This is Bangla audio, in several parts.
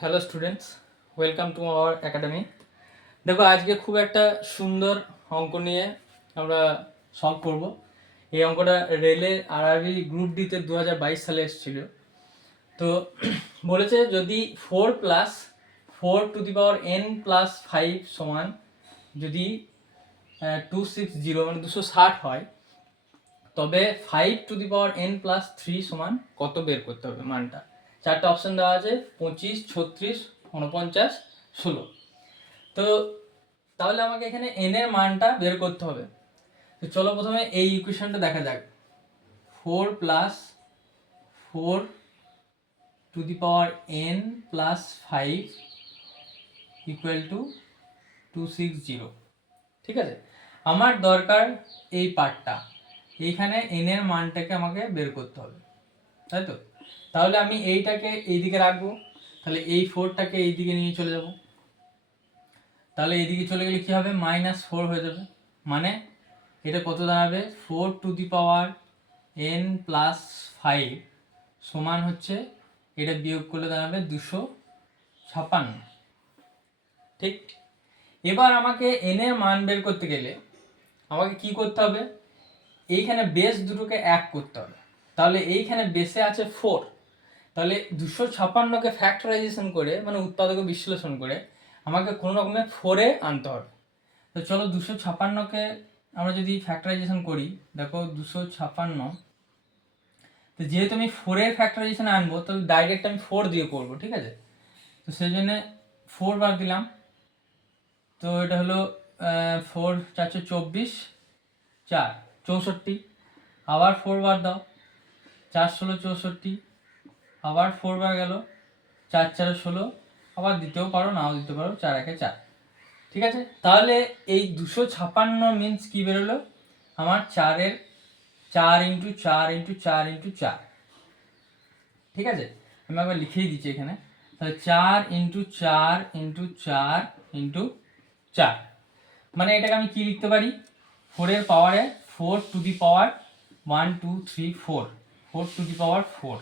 Hello students, welcome to our academy. দেখো, আজকে খুব একটা সুন্দর অঙ্ক নিয়ে আমরা সলভ করব। এই অঙ্কটা রেলের আরআরবি গ্রুপ ডিতে 2022 সালে এসেছিল। তো বলেছে যদি 4+4n+5 সমান যদি 260 মানে 260 হয়, তবে 5n+3 সমান কত বের করতে হবে মানটা। চারটা অপশন দেওয়া আছে: 25, 36, 49, 16। তো তাহলে আমাকে এখানে n এর মানটা বের করতে হবে। তো চলো প্রথমে এই ইকুয়েশনটা দেখা যাক। 4+4n+5 = 260। ঠিক আছে, আমার দরকার এই পার্টটা। এইখানে n এর মানটাকে আমাকে বের করতে হবে, তাই তো? তাহলে আমি এইটাকে এইদিকে রাখবো, তাহলে এই 4টাকে এইদিকে নিয়ে চলে যাব। তাহলে এইদিকে চলে গেলে কি হবে? -4 হয়ে যাবে। মানে এটা কত দাঁড়াবে? 4n+5 সমান হচ্ছে, এটা বিয়োগ করলে দাঁড়াবে 256। ঠিক, এবার আমাকে n এর মান বের করতে গেলে আমাকে কি করতে হবে? এইখানে বেস দুটোকে এক করতে হবে। তাহলে এইখানে বেসে আছে 4, তাহলে 256কে ফ্যাক্টরাইজেশন করে, মানে উৎপাদকে বিশ্লেষণ করে আমাকে কোনো রকমের 4-এ আনতে হবে। তো চলো 256কে আমরা যদি ফ্যাক্টরাইজেশন করি, দেখো 256, তো যেহেতু আমি 4-এর ফ্যাক্টরাইজেশন আনবো, তাহলে ডাইরেক্ট আমি 4 দিয়ে করবো। ঠিক আছে, তো সেই জন্যে 4 বার দিলাম। তো এটা হলো 4 424, 4 64, আবার 4 বার দাও, 4 16 64, আবার 4 বার গেল, 4 4 16, আবার দিতেও পারো নাও দিতে পারো, 4 1 4। ঠিক আছে, তাহলে এই 256 মিনস কি বেরোলো আমার? 4 × 4 × 4 × 4। ঠিক আছে, আমি আবার লিখেই দিচ্ছি এখানে। তাহলে 4 × 4 × 4 × 4, মানে এটাকে আমি কি লিখতে পারি? 4-এর পাওয়ারে 4 to the power 1 2 3 4, 4 to the পাওয়ার 4,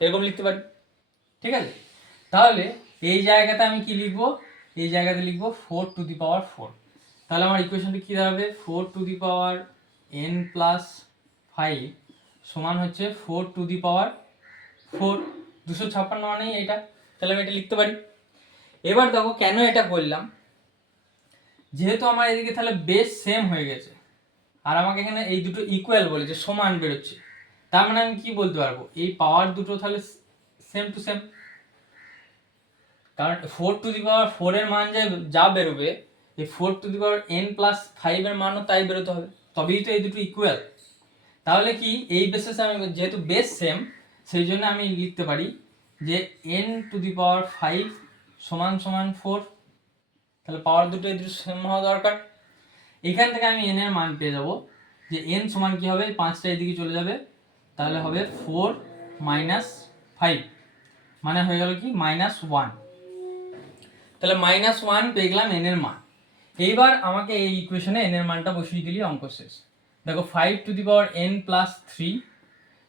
এরকম লিখতে পারি। ঠিক আছে, তাহলে এই জায়গাতে আমি কি লিখবো? এই জায়গাতে লিখবো 4 টু দি পাওয়ার 4। তাহলে আমার ইকুয়েশনটা কি দাঁড়াবে? 4 টু দি পাওয়ার n+5 সমান হচ্ছে 4 টু দি পাওয়ার 4। 256 মানেই এটা, তাহলে আমি এটা লিখতে পারি। এবার দেখো কেন এটা করলাম। যেহেতু আমার এদিকে তাহলে বেস সেম হয়ে গেছে, আর আমাকে এখানে এই দুটো ইকুয়াল বলেছে, সমান বেরোচ্ছে, তার মানে আমি কি বলতে পারবো? এই পাওয়ার দুটো তাহলে সেম টু সেম। কারণ 4 টু দি পাওয়ার 4 এর মান যা বেরোবে, এই 4 টু দি পাওয়ার n+5 এর মানও তাই বেরোতে হবে, তবেই তো এই দুটো ইকুয়াল। তাহলে কি এই বেসিসে আমি, যেহেতু বেস সেম, সেই জন্য আমি লিখতে পারি যে n⁵ সমান সমান 4। তাহলে পাওয়ার দুটো এই দুটো সেম হওয়া দরকার। এখান থেকে আমি n এর মান পেয়ে যাব, যে n সমান কি হবে? 5টা এদিকে চলে যাবে, তাহলে হবে 4 - 5, মানে হয়ে গেল কি? -1। তাহলে -1 পেয়ে গেলাম n এর মান। এইবার আমাকে এই ইকুয়েশনে n এর মানটা বসিয়ে দিলি, অঙ্ক শেষ। দেখো 5 টু দি পাওয়ার n+3,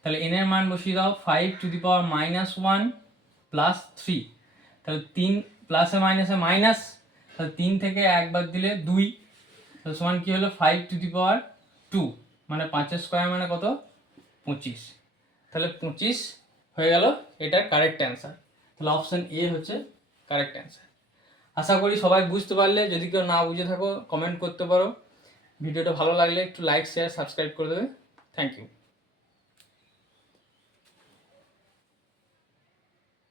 তাহলে n এর মান বসিয়ে দাও 5 টু দি পাওয়ার -1 + 3, তাহলে 3 প্লাসে মাইনাসে মাইনাস, তাহলে 3 থেকে 1 বাদ দিলে 2, তাহলে সমান কি হলো? 5 টু দি পাওয়ার 2, মানে 5 স্কোয়ার মানে কত? 25। তাহলে 25 হয়ে গেল এটার কারেক্ট অ্যান্সার। তাহলে অপশন এ হচ্ছে কারেক্ট অ্যান্সার। আশা করি সবাই বুঝতে পারলে। যদি কেউ না বুঝে থাকো কমেন্ট করতে পারো। ভিডিওটা ভালো লাগলে একটু লাইক শেয়ার সাবস্ক্রাইব করে দেবে। Thank you.